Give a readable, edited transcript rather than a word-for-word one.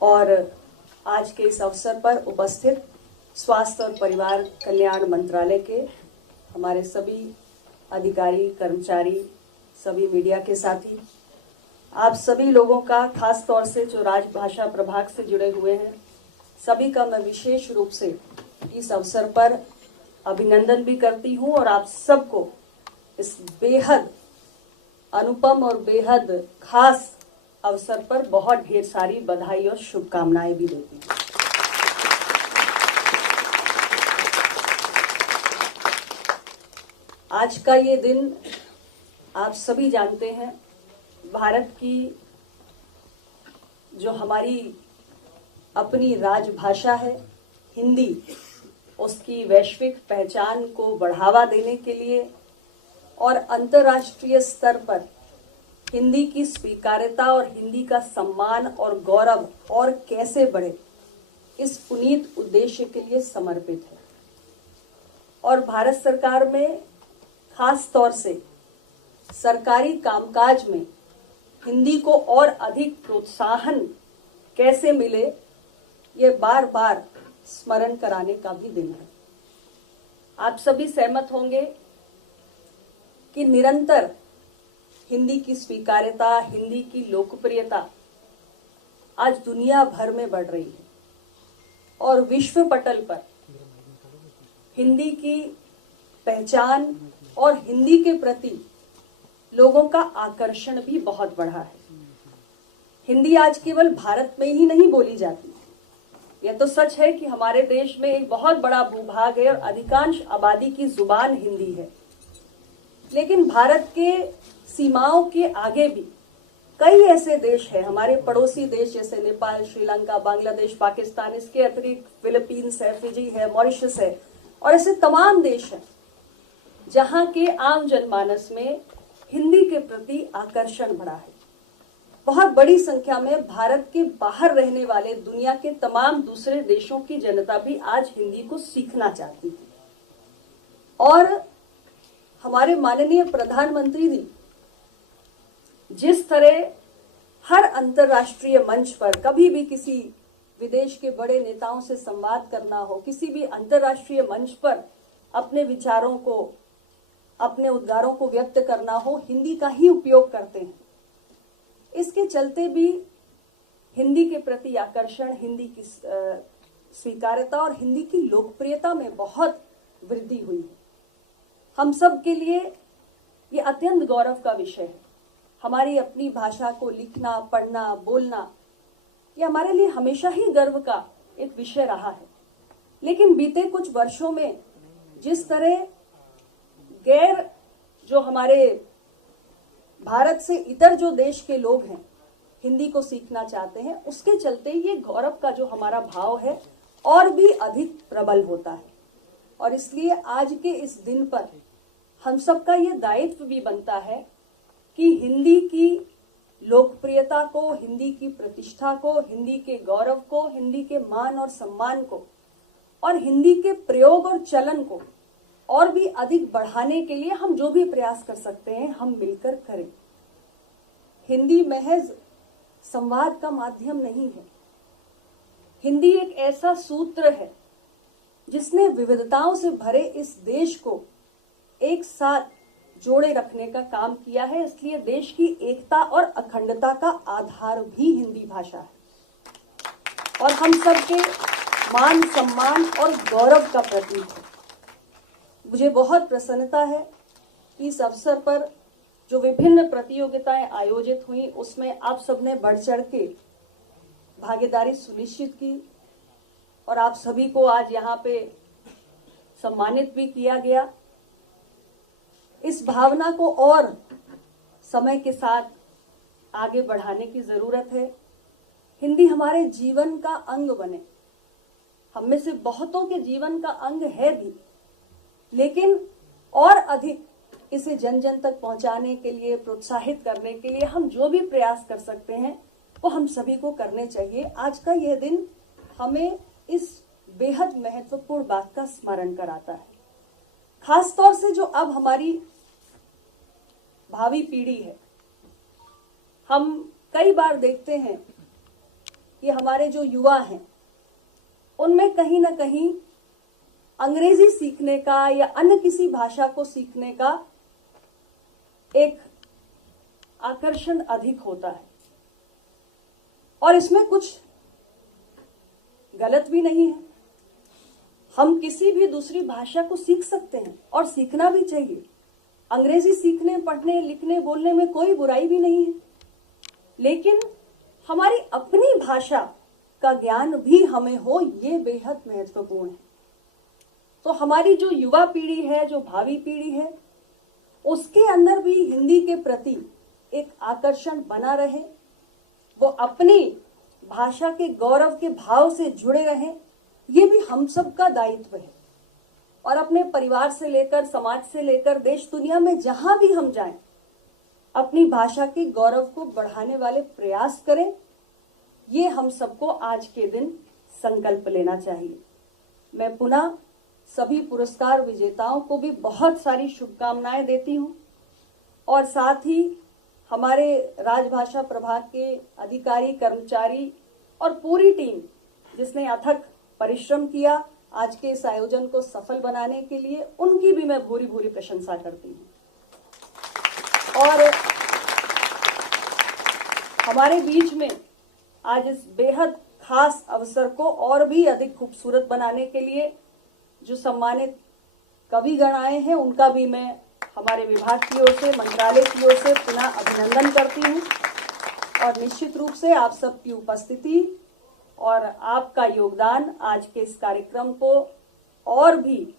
और आज के इस अवसर पर उपस्थित स्वास्थ्य और परिवार कल्याण मंत्रालय के हमारे सभी अधिकारी, कर्मचारी, सभी मीडिया के साथी, आप सभी लोगों का खास तौर से जो राजभाषा प्रभाग से जुड़े हुए हैं, सभी का मैं विशेष रूप से इस अवसर पर अभिनंदन भी करती हूं और आप सबको इस बेहद अनुपम और बेहद खास अवसर पर बहुत ढेर सारी बधाई और शुभकामनाएं भी देती हूं। आज का ये दिन आप सभी जानते हैं, भारत की जो हमारी अपनी राजभाषा है हिंदी, उसकी वैश्विक पहचान को बढ़ावा देने के लिए और अंतर्राष्ट्रीय स्तर पर हिंदी की स्वीकार्यता और हिंदी का सम्मान और गौरव और कैसे बढ़े, इस पुनीत उद्देश्य के लिए समर्पित है। और भारत सरकार में खास तौर से सरकारी कामकाज में हिंदी को और अधिक प्रोत्साहन कैसे मिले, ये बार बार स्मरण कराने का भी दिन है। आप सभी सहमत होंगे कि निरंतर हिंदी की स्वीकार्यता, हिंदी की लोकप्रियता आज दुनिया भर में बढ़ रही है और विश्व पटल पर हिंदी की पहचान और हिंदी के प्रति लोगों का आकर्षण भी बहुत बढ़ा है। हिंदी आज केवल भारत में ही नहीं बोली जाती, यह तो सच है कि हमारे देश में एक बहुत बड़ा भूभाग है और अधिकांश आबादी की जुबान हिंदी है, लेकिन भारत के सीमाओं के आगे भी कई ऐसे देश हैं, हमारे पड़ोसी देश जैसे नेपाल, श्रीलंका, बांग्लादेश, पाकिस्तान, इसके अतिरिक्त फिलीपींस है, फिजी है, मॉरिशस है और ऐसे तमाम देश हैं जहां के आम जनमानस में हिंदी के प्रति आकर्षण बढ़ा है। बहुत बड़ी संख्या में भारत के बाहर रहने वाले दुनिया के तमाम दूसरे देशों की जनता भी आज हिंदी को सीखना चाहती है। और हमारे माननीय प्रधानमंत्री जी जिस तरह हर अंतर्राष्ट्रीय मंच पर कभी भी किसी विदेश के बड़े नेताओं से संवाद करना हो, किसी भी अंतर्राष्ट्रीय मंच पर अपने विचारों को, अपने उद्गारों को व्यक्त करना हो, हिंदी का ही उपयोग करते हैं। इसके चलते भी हिंदी के प्रति आकर्षण, हिंदी की स्वीकार्यता और हिंदी की लोकप्रियता में बहुत वृद्धि हुई है। हम सब के लिए ये अत्यंत गौरव का विषय है। हमारी अपनी भाषा को लिखना, पढ़ना, बोलना, ये हमारे लिए हमेशा ही गर्व का एक विषय रहा है। लेकिन बीते कुछ वर्षों में जिस तरह गैर जो हमारे भारत से इतर जो देश के लोग हैं हिंदी को सीखना चाहते हैं, उसके चलते ये गौरव का जो हमारा भाव है और भी अधिक प्रबल होता है। और इसलिए आज के इस दिन पर हम सबका ये दायित्व भी बनता है कि हिंदी की लोकप्रियता को, हिंदी की प्रतिष्ठा को, हिंदी के गौरव को, हिंदी के मान और सम्मान को और हिंदी के प्रयोग और चलन को और भी अधिक बढ़ाने के लिए हम जो भी प्रयास कर सकते हैं, हम मिलकर करें। हिंदी महज संवाद का माध्यम नहीं है। हिंदी एक ऐसा सूत्र है जिसने विविधताओं से भरे इस देश को एक साथ जोड़े रखने का काम किया है। इसलिए देश की एकता और अखंडता का आधार भी हिंदी भाषा है और हम सबके मान, सम्मान और गौरव का प्रतीक है। मुझे बहुत प्रसन्नता है कि इस अवसर पर जो विभिन्न प्रतियोगिताएं आयोजित हुई, उसमें आप सबने बढ़ चढ़ के भागीदारी सुनिश्चित की और आप सभी को आज यहाँ पे सम्मानित भी किया गया। इस भावना को और समय के साथ आगे बढ़ाने की जरूरत है। हिंदी हमारे जीवन का अंग बने। हम में से बहुतों के जीवन का अंग है भी, लेकिन और अधिक इसे जन जन तक पहुंचाने के लिए, प्रोत्साहित करने के लिए हम जो भी प्रयास कर सकते हैं वो हम सभी को करने चाहिए। आज का यह दिन हमें इस बेहद महत्वपूर्ण बात का स्मरण कराता है। खास तौर से जो अब हमारी भावी पीढ़ी है, हम कई बार देखते हैं कि हमारे जो युवा हैं उनमें कहीं ना कहीं अंग्रेजी सीखने का या अन्य किसी भाषा को सीखने का एक आकर्षण अधिक होता है, और इसमें कुछ गलत भी नहीं है। हम किसी भी दूसरी भाषा को सीख सकते हैं और सीखना भी चाहिए। अंग्रेजी सीखने, पढ़ने, लिखने, बोलने में कोई बुराई भी नहीं है, लेकिन हमारी अपनी भाषा का ज्ञान भी हमें हो, ये बेहद महत्वपूर्ण है। तो हमारी जो युवा पीढ़ी है, जो भावी पीढ़ी है, उसके अंदर भी हिंदी के प्रति एक आकर्षण बना रहे, वो अपनी भाषा के गौरव के भाव से जुड़े रहें, ये भी हम सब का दायित्व है। और अपने परिवार से लेकर, समाज से लेकर, देश दुनिया में जहां भी हम जाएं, अपनी भाषा के गौरव को बढ़ाने वाले प्रयास करें, ये हम सबको आज के दिन संकल्प लेना चाहिए। मैं पुनः सभी पुरस्कार विजेताओं को भी बहुत सारी शुभकामनाएं देती हूं, और साथ ही हमारे राजभाषा प्रभाग के अधिकारी, कर्मचारी और पूरी टीम जिसने अथक परिश्रम किया आज के इस आयोजन को सफल बनाने के लिए, उनकी भी मैं भूरी भूरी प्रशंसा करती हूं। और हमारे बीच में आज इस बेहद खास अवसर को और भी अधिक खूबसूरत बनाने के लिए जो सम्मानित कविगण आए हैं, उनका भी मैं हमारे विभाग की ओर से, मंत्रालय की ओर से पुनः अभिनंदन करती हूं। और निश्चित रूप से आप सबकी उपस्थिति और आपका योगदान आज के इस कार्यक्रम को और भी